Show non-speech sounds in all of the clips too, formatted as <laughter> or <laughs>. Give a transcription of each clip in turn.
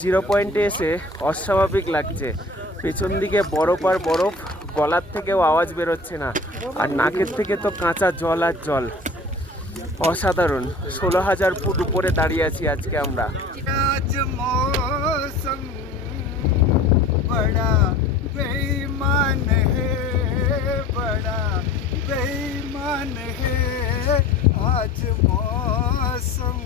Zero পয়েন্টে এসে অস্বাভাবিক লাগছে পেছন দিকে বরফ আর বরফ গলার থেকেও আওয়াজ বেরোচ্ছে না আর নাকের থেকে তো কাঁচা জল আর জল অসাধারণ ষোলো হাজার ফুট উপরে দাঁড়িয়ে আছি আজকে আমরা आज मौसम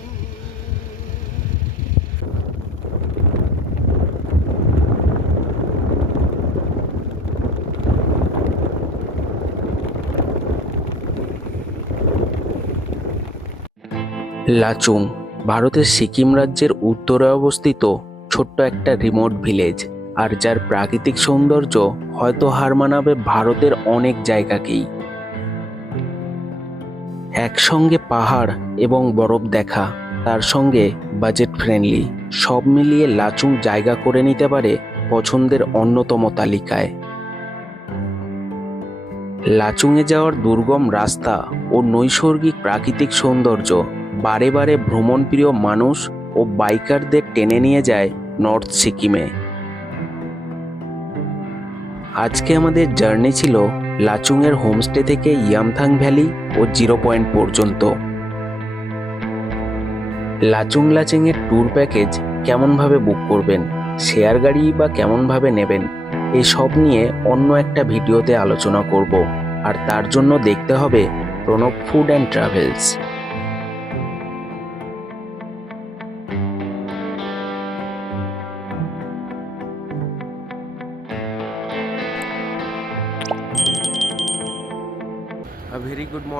লাচুং, ভারতের সিকিম রাজ্যের উত্তরে অবস্থিত ছোট্ট একটা রিমোট ভিলেজ আর যার প্রাকৃতিক সৌন্দর্য হয়তো হার মানাবে ভারতের অনেক জায়গাকেই। একসঙ্গে পাহাড় এবং বরফ দেখা, তার সঙ্গে বাজেট ফ্রেন্ডলি সব মিলিয়ে লাচুং জায়গা করে নিতে পারে পছন্দের অন্যতম তালিকায়। লাচুংয়ে যাওয়ার দুর্গম রাস্তা ও নৈসর্গিক প্রাকৃতিক সৌন্দর্য বারে বারে ভ্রমণপ্রিয় মানুষ ও বাইকারদের টেনে নিয়ে যায় নর্থ সিকিমে। আজকে আমাদের জার্নি ছিল লাচুংয়ের হোমস্টে থেকে ইয়ামথাং ভ্যালি ও জিরো পয়েন্ট পর্যন্ত। লাচুং লাচেংয়ের ট্যুর প্যাকেজ কেমনভাবে বুক করবেন, শেয়ার গাড়ি বা কেমনভাবে নেবেন, এসব নিয়ে অন্য একটা ভিডিওতে আলোচনা করব। আর তার জন্য দেখতে হবে Pranab food and travels.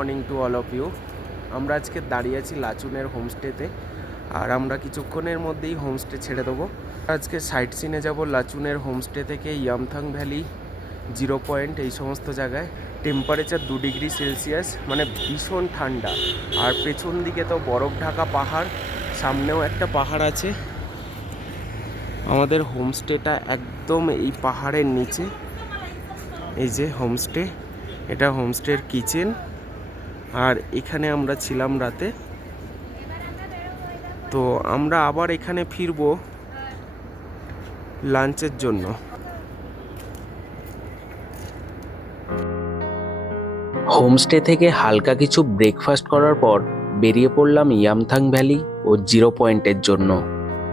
Morning to all of you আমরা আজকে দাঁড়িয়ে আছি লাচুনের হোমস্টেতে আর আমরা কিছুক্ষণের মধ্যেই হোমস্টে ছেড়ে দেবো। আজকে সাইট সিনে যাব লাচুনের হোমস্টে থেকে ইয়ামথাং ভ্যালি জিরো পয়েন্ট এই সমস্ত জায়গায়। টেম্পারেচার দু ডিগ্রি সেলসিয়াস মানে ভীষণ ঠান্ডা। আর পেছন দিকে তো বরফ ঢাকা পাহাড়, সামনেও একটা পাহাড় আছে। আমাদের হোমস্টেটা একদম এই পাহাড়ের নিচে। এই যে হোমস্টে এটা হোমস্টের কিচেন আর এখানে আমরা ছিলাম রাতে। তো আমরা আবার এখানে ফিরবো লাঞ্চের জন্য। হোমস্টে থেকে হালকা কিছু ব্রেকফাস্ট করার পর বেরিয়ে পড়লাম ইয়ামথাং ভ্যালি ও জিরো পয়েন্টের জন্য।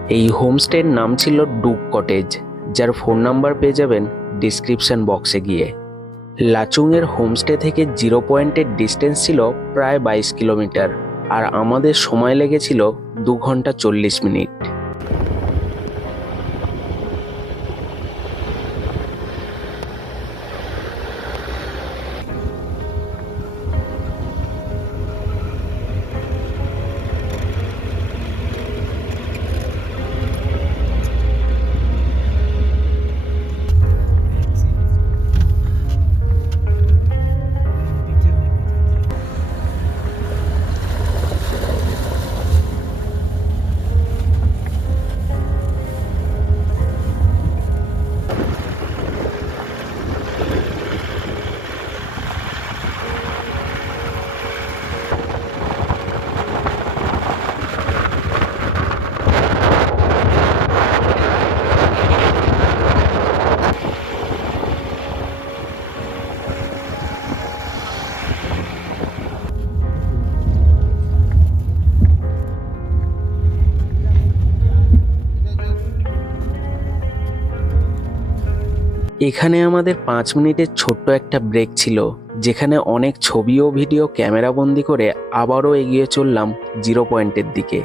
এই হোমস্টের নাম ছিল ডুক কটেজ, যার ফোন নাম্বার পেয়ে যাবেন ডিসক্রিপশন বক্সে গিয়ে। লাচুংয়ের হোমস্টে থেকে জিরো পয়েন্টের ডিস্টেন্স ছিল প্রায় বাইশ কিলোমিটার, আর আমাদের সময় লেগেছিল দু ঘণ্টা চল্লিশ মিনিট। এখানে আমাদের পাঁচ মিনিটের ছোট্ট একটা ব্রেক ছিল, যেখানে অনেক ছবি ও ভিডিও ক্যামেরা বন্দি করে আবারও এগিয়ে চললাম জিরো পয়েন্টের দিকে।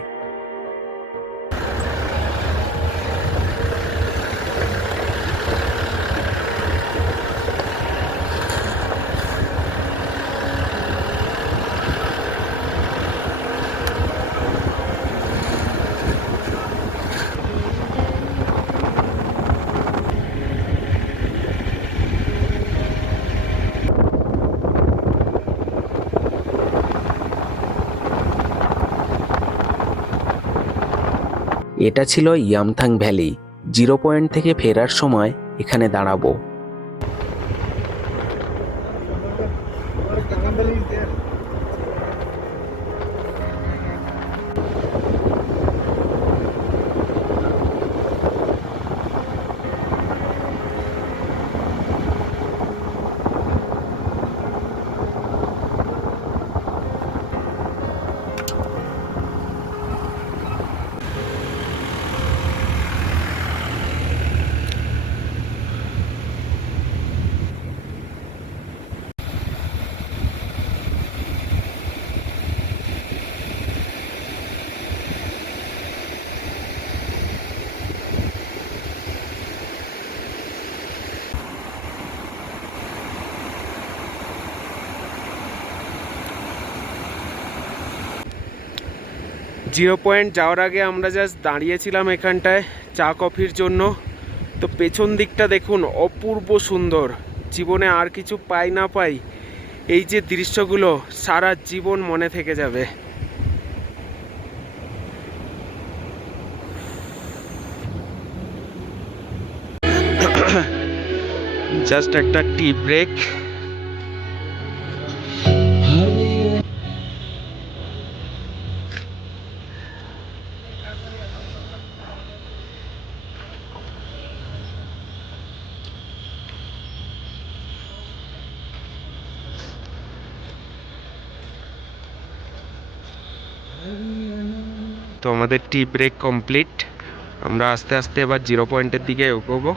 এটা ছিল ইয়ামথাং ভ্যালি জিরো পয়েন্ট থেকে ফেরার সময় এখানে দাঁড়াবো। জিরো পয়েন্ট যাওয়ার আগে আমরা জাস্ট দাঁড়িয়েছিলাম এখানটায় চা কফির জন্য। তো পেছন দিকটা দেখুন, অপূর্ব সুন্দর। জীবনে আর কিছু পাই না পাই, এই যে দৃশ্যগুলো সারা জীবন মনে থেকে যাবে। জাস্ট একটা টি ব্রেক তো আমাদের টি ব্রেক কমপ্লিট আমরা আস্তে আস্তে এবার জিরো পয়েন্টের দিকে এগোবো।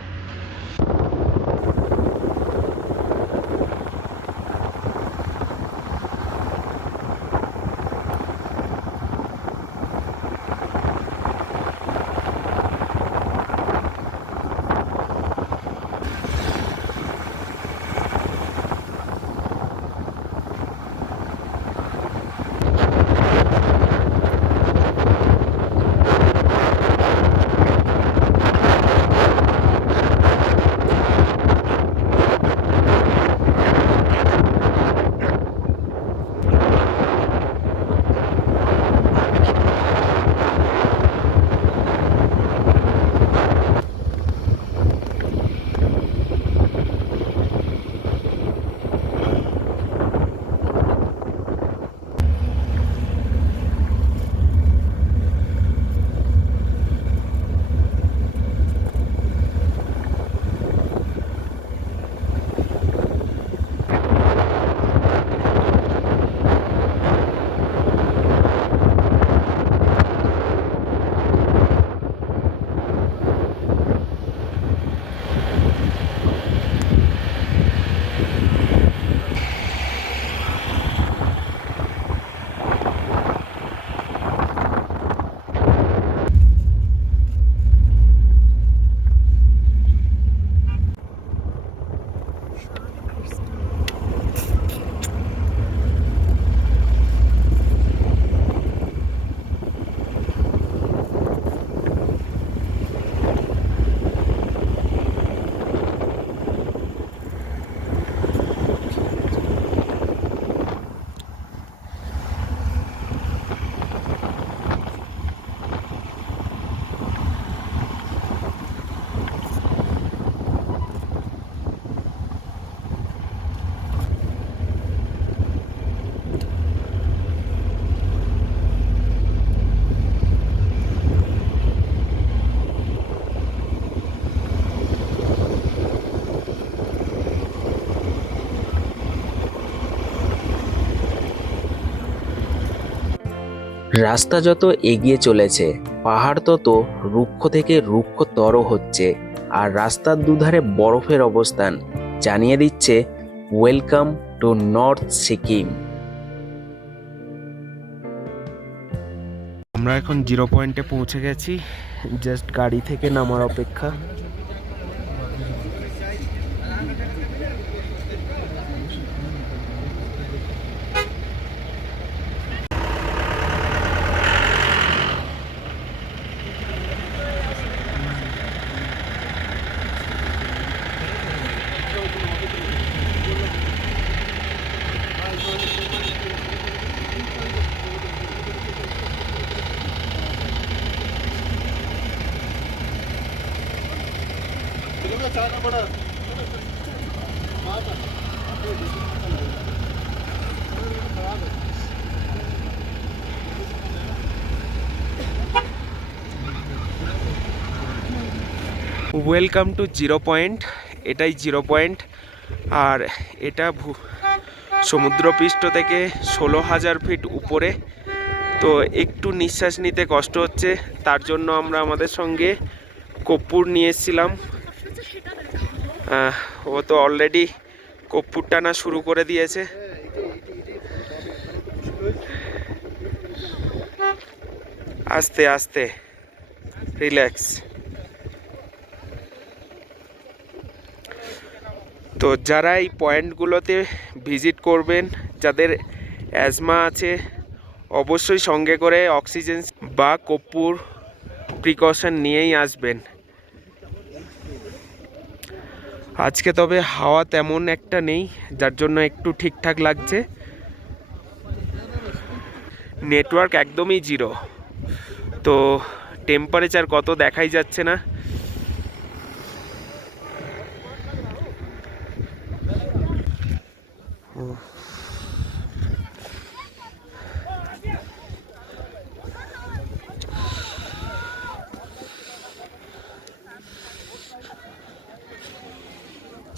রাস্তা যত এগিয়ে চলেছে, পাহাড় তত রুক্ষ থেকে রুক্ষতর হচ্ছে আর রাস্তার দুধারে বরফের অবস্থান জানিয়ে দিচ্ছে ওয়েলকাম টু নর্থ সিকিম। আমরা এখন জিরো পয়েন্টে পৌঁছে গেছি, জাস্ট গাড়ি থেকে নামার অপেক্ষা। ওয়েলকাম টু জিরো পয়েন্ট এটাই জিরো পয়েন্ট আর এটা সমুদ্রপৃষ্ঠ থেকে ষোলো হাজার ফিট উপরে। তো একটু নিঃশ্বাস নিতে কষ্ট হচ্ছে, তার জন্য আমরা আমাদের সঙ্গে কর্পূর নিয়ে এসেছিলাম। ও তো অলরেডি কর্পূর টানা শুরু করে দিয়েছে। আস্তে আস্তে রিল্যাক্স তো যারা এই পয়েন্টগুলোতে ভিজিট করবেন, যাদের অ্যাজমা আছে, অবশ্যই সঙ্গে করে অক্সিজেন বা কর্পূর প্রিকশন নিয়েই আসবেন। আজকে তবে হাওয়া তেমন একটা নেই, যার জন্য একটু ঠিকঠাক লাগছে। নেটওয়ার্ক একদমই জিরো তো টেম্পারেচার কত দেখাই যাচ্ছে না।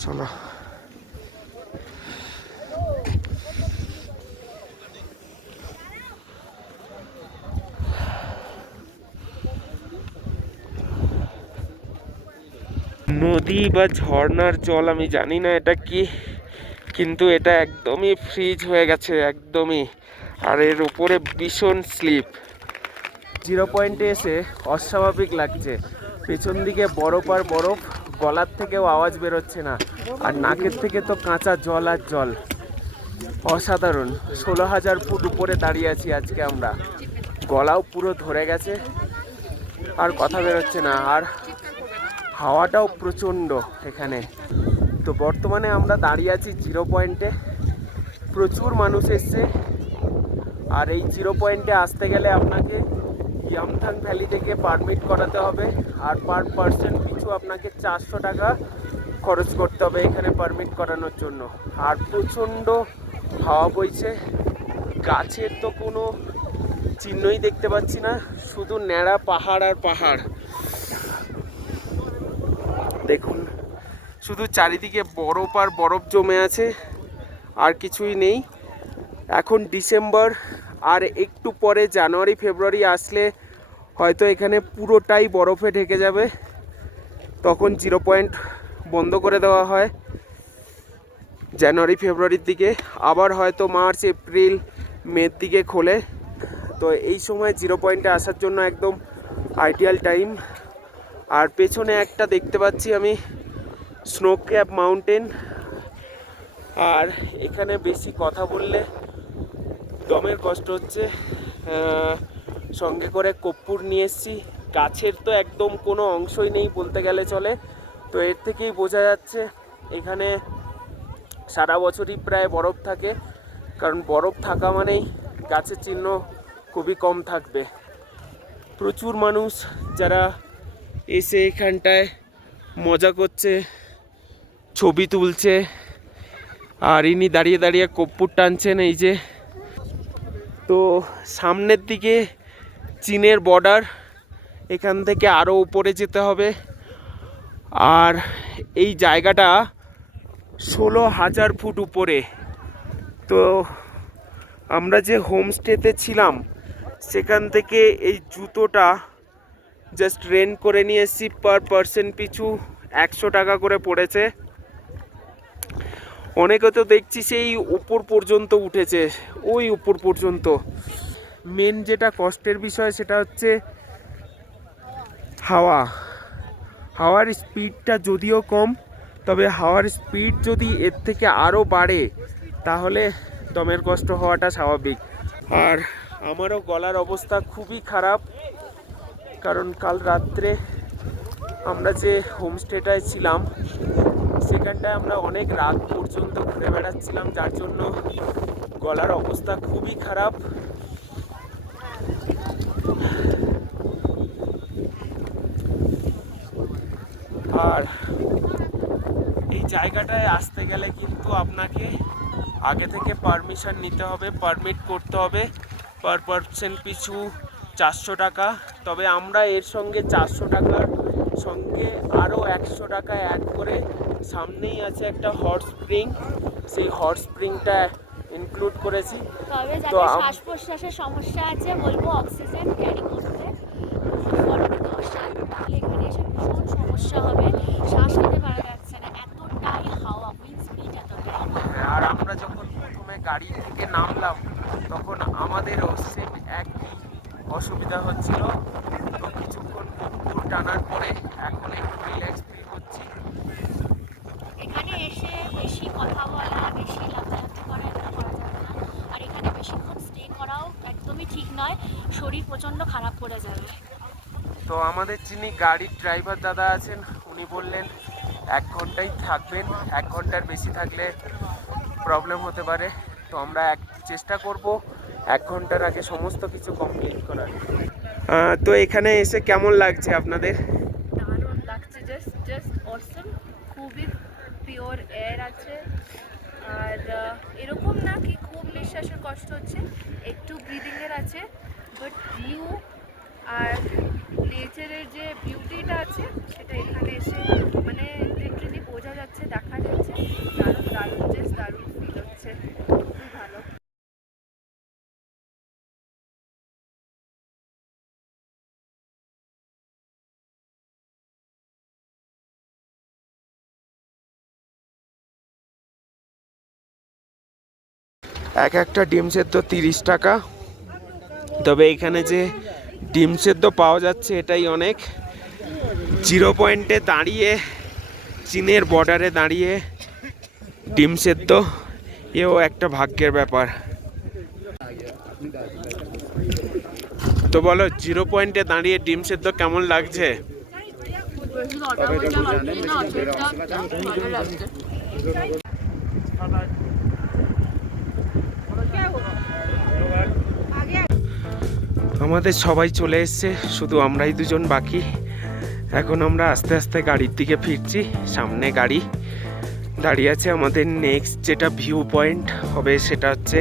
চলো। নদী বা ঝর্ণার জল, আমি জানি না এটা কি, কিন্তু এটা একদমই ফ্রিজ হয়ে গেছে, একদমই। আর এর উপরে ভীষণ স্লিপ জিরো পয়েন্টে এসে অস্বাভাবিক লাগছে। পেছন দিকে বরফ আর বরফ। গলার থেকেও আওয়াজ বেরোচ্ছে না। আর নাকের থেকে তো কাঁচা জল আর জল। অসাধারণ। ষোলো হাজার ফুট উপরে দাঁড়িয়ে আছি আজকে আমরা। গলাও পুরো ধরে গেছে। আর কথা বেরোচ্ছে না। আর হাওয়াটাও প্রচণ্ড এখানে। তো বর্তমানে আমরা দাঁড়িয়ে আছি জিরো পয়েন্টে। প্রচুর মানুষ এসছে। আর এই জিরো পয়েন্টে আসতে গেলে আপনাকে ইয়ামথাং ভ্যালি থেকে পারমিট করাতে হবে। আর পার পার্সন পিছু আপনাকে চারশো টাকা খরচ করতে হবে এখানে পারমিট করানোর জন্য। আর প্রচণ্ড হাওয়া বইছে। গাছের তো কোনো চিহ্নই দেখতে পাচ্ছি না, শুধু ন্যাড়া পাহাড় আর পাহাড়। দেখুন, শুধু চারিদিকে বরফ আর বরফ জমে আছে, আর কিছুই নেই। এখন ডিসেম্বর, আর একটু পরে জানুয়ারি, ফেব্রুয়ারি আসলে হয়তো এখানে পুরোটাই বরফে ঢেকে যাবে। তখন জিরো পয়েন্ট বন্ধ করে দেওয়া হয় জানুয়ারি, ফেব্রুয়ারির দিকে। আবার হয়তো মার্চ, এপ্রিল, মের দিকে খোলে। তো এই সময় জিরো পয়েন্টে আসার জন্য একদম আইডিয়াল টাইম। আর পেছনে একটা দেখতে পাচ্ছি আমি, স্নো ক্যাপ মাউন্টেন। আর এখানে বেশি কথা বললে দমের কষ্ট হচ্ছে। সঙ্গে করে কর্পূর নিয়ে এসেছি। গাছের তো একদম কোনো অংশই নেই বলতে গেলে চলে। তো এর থেকেই বোঝা যাচ্ছে এখানে সারা বছরই প্রায় বরফ থাকে। কারণ বরফ থাকা মানেই গাছের চিহ্ন খুবই কম থাকবে। প্রচুর মানুষ যারা এসে এখানটায় মজা করছে, ছবি তুলছে, আর ইনি দাঁড়িয়ে দাঁড়িয়ে কর্পূর টানছেন এই যে। তো সামনের দিকে চীনের বর্ডার এখান থেকে আরও উপরে যেতে হবে। আর এই জায়গাটা ষোলো হাজার ফুট উপরে। তো আমরা যে হোমস্টেতে ছিলাম, সেখান থেকে এই জুতোটা জাস্ট রেন্ট করে নিয়ে এসেছি পার পার্সন পিছু একশো টাকা করে পড়েছে। অনেকে তো দেখছি সেই উপর পর্যন্ত উঠেছে, ওই উপর পর্যন্ত। মেন যেটা কষ্টের বিষয় সেটা হচ্ছে হাওয়া। হাওয়ার স্পিডটা যদিও কম, তবে হাওয়ার স্পিড যদি এর থেকে আরও বাড়ে, তাহলে দমের কষ্ট হওয়াটা স্বাভাবিক। আর আমারও গলার অবস্থা খুবই খারাপ, কারণ কাল রাত্রে আমরা যে হোমস্টেটায় ছিলাম, সেখানটায় আমরা অনেক রাত পর্যন্ত ঘুরে বেড়াচ্ছিলাম, যার জন্য গলার অবস্থা খুবই খারাপ আর এই জায়গাটায় আসতে গেলে কিন্তু আপনাকে আগে থেকে পারমিশন নিতে হবে পারমিট করতে হবে। পার পার্সন পিছু চারশো টাকা। তবে আমরা এর সঙ্গে চারশো টাকার সঙ্গে আরও একশো টাকা অ্যাড করে সামনেই আছে একটা হট স্প্রিং সেই হট স্প্রিংটা ইনক্লুড করেছি। তবে তো যাদের শ্বাস প্রশ্বাসের সমস্যা আছে বলব অক্সিজেন ক্যারি করতে। এখানে এসে ভীষণ সমস্যা হবে। শ্বাস নিতে পারা গাড়ি থেকে নামলাম তখন আমাদেরও সেম একই অসুবিধা হচ্ছিল। তো কিছুক্ষণ পুকুর টানার পরে এখন একটু রিল্যাক্স ফিল করছি। এখানে এসে বেশি কথা বলা বেশি আর এখানে বেশিক্ষণ স্টে করাও একদমই ঠিক নয় শরীর প্রচণ্ড খারাপ করে যাবে। তো আমাদের যিনি গাড়ির ড্রাইভার দাদা আছেন উনি বললেন এক ঘন্টাই থাকবেন এক ঘণ্টার বেশি থাকলে প্রবলেম হতে পারে। তো আমরা এক চেষ্টা করব এক ঘণ্টার আগে সমস্ত কিছু কমপ্লিট করার। তো এখানে এসে কেমন লাগছে আপনাদের? দারুণ লাগছে জাস্ট জাস্ট অসম খুবই পিওর এয়ার আছে। আর এরকম না কি খুব নিঃশ্বাসের কষ্ট হচ্ছে একটু ব্রিদিংয়ের আছে। বাট ভিউ আর নেচারের যে বিউটিটা আছে সেটা এখানে এসে মানে লিটারেলি বোঝা যাচ্ছে দেখা যাচ্ছে। দারুণ দারুণ জাস্ট দারুণ। এক একটা ডিম সেদ্ধ তিরিশ টাকা। তবে এখানে যে ডিম সেদ্ধ পাওয়া যাচ্ছে এটাই অনেক। জিরো পয়েন্টে দাঁড়িয়ে, চীনের বর্ডারে দাঁড়িয়ে ডিম সেদ্ধ, এও একটা ভাগ্যের ব্যাপার। তো বলো, জিরো পয়েন্টে দাঁড়িয়ে ডিম সেদ্ধ কেমন লাগছে? আমাদের সবাই চলে এসছে, শুধু আমরাই দুজন বাকি। এখন আমরা আস্তে আস্তে গাড়ির দিকে ফিরছি, সামনে গাড়ি দাঁড়িয়ে আছে আমাদের নেক্সট যেটা ভিউ পয়েন্ট হবে সেটা হচ্ছে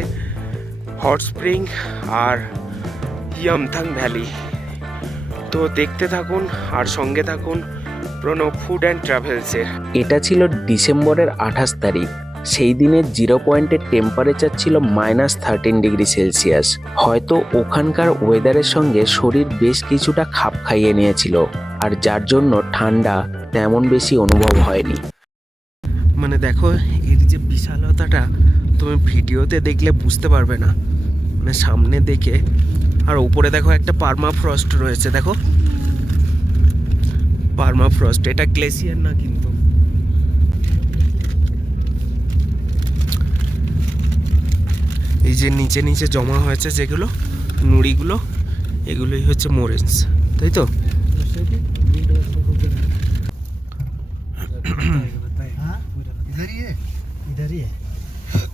হট স্প্রিং আর ইয়ামথাং ভ্যালি তো দেখতে থাকুন আর সঙ্গে থাকুন প্রণব ফুড অ্যান্ড ট্রাভেলসের এটা ছিল ডিসেম্বরের আঠাশ তারিখ। সেই দিনের জিরো পয়েন্টের টেম্পারেচার ছিল মাইনাস থার্টিন ডিগ্রি সেলসিয়াস হয়তো ওখানকার ওয়েদারের সঙ্গে শরীর বেশ কিছুটা খাপ খাইয়ে নিয়েছিল, আর যার জন্য ঠান্ডা তেমন বেশি অনুভব হয়নি। মানে দেখো, এর যে বিশালতাটা তুমি ভিডিওতে দেখলে বুঝতে পারবে না। মানে সামনে দেখে, আর উপরে দেখো একটা পার্মা ফ্রস্ট রয়েছে, দেখো। পার্মা ফ্রস্ট এটা গ্লেসিয়ার না কিন্তু। এই যে নিচে নিচে জমা হয়েছে যেগুলো, নুড়িগুলো, এগুলোই হচ্ছে মোরেন্স তাই তো?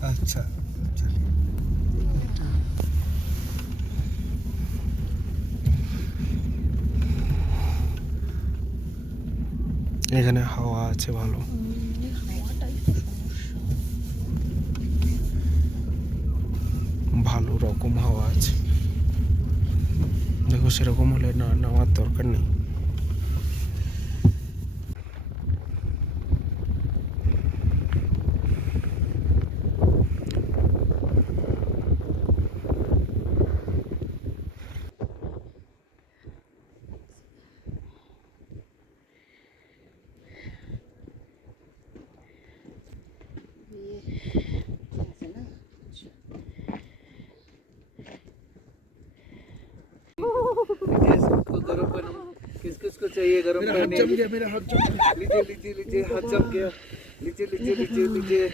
আচ্ছা এখানে হাওয়া আছে ভালো। ভালো রকম হাওয়া আছে। দেখো সেরকম হলে না নেওয়ার দরকার নেই। को चाहिए जम गया मेरा हाथ जम लीजिए लीजिए लीजिए हाथ जम गया लीजिए लीजिए लीजिए लीजिए।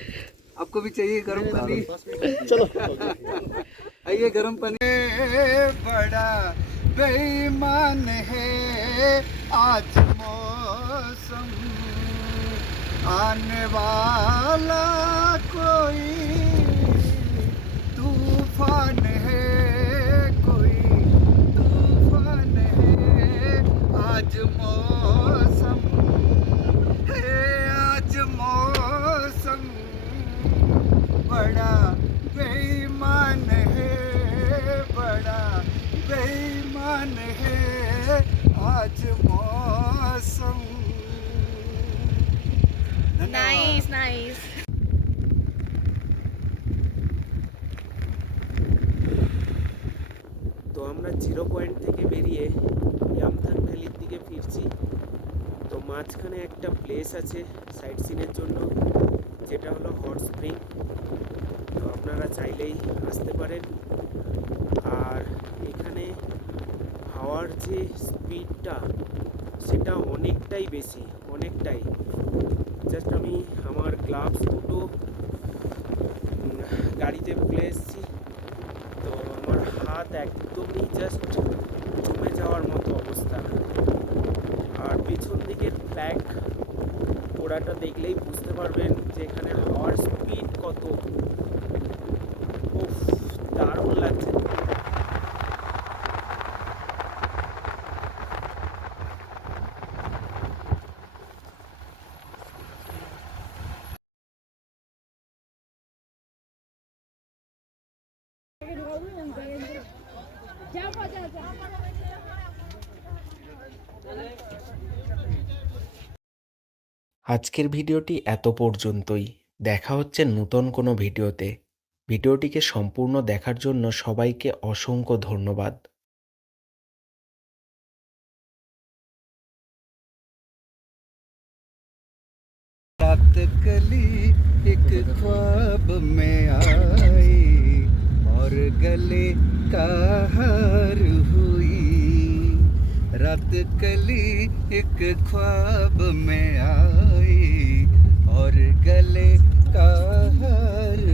आपको भी चाहिए गर्म पानी? चलो <laughs> आइए गरम पानी। बड़ा बेईमान है आज मौसम। आने वाला कोई तूफ़ान है कोई तूफ़ान है आज मौसम है आज मौसम बड़ा बेईमान है बड़ा बेईमान है आज मौसम নাইস নাইস তো আমরা জিরো পয়েন্ট থেকে বেরিয়ে মাঝখানে একটা প্লেস আছে সাইট সিনের জন্য, যেটা হলো হট স্প্রিং তো আপনারা চাইলেই আসতে পারেন। আর এখানে হাওয়ার যে স্পিডটা সেটা অনেকটাই বেশি, অনেকটাই। জাস্ট আমি আমার গ্লাভস দুটো গাড়িতে ভুলে এসেছি। তো আমার হাত একদমই জাস্ট জমে যাওয়ার মতো অবস্থা। পেছন দিকের ব্যাক ওড়াটা দেখলেই বুঝতে পারবেন যে এখানে হাওয়ার স্পিড কত। দারুণ লাগছে। আজকের ভিডিওটি এত পর্যন্তই দেখা হচ্ছে নতুন কোনো ভিডিওতে ভিডিওটিকে সম্পূর্ণ দেখার জন্য সবাইকে অসংখ্য ধন্যবাদ रात कली एक ख्वाब में आई और गले का हार हुई रात कली एक ख्वाब में आई और गले का हार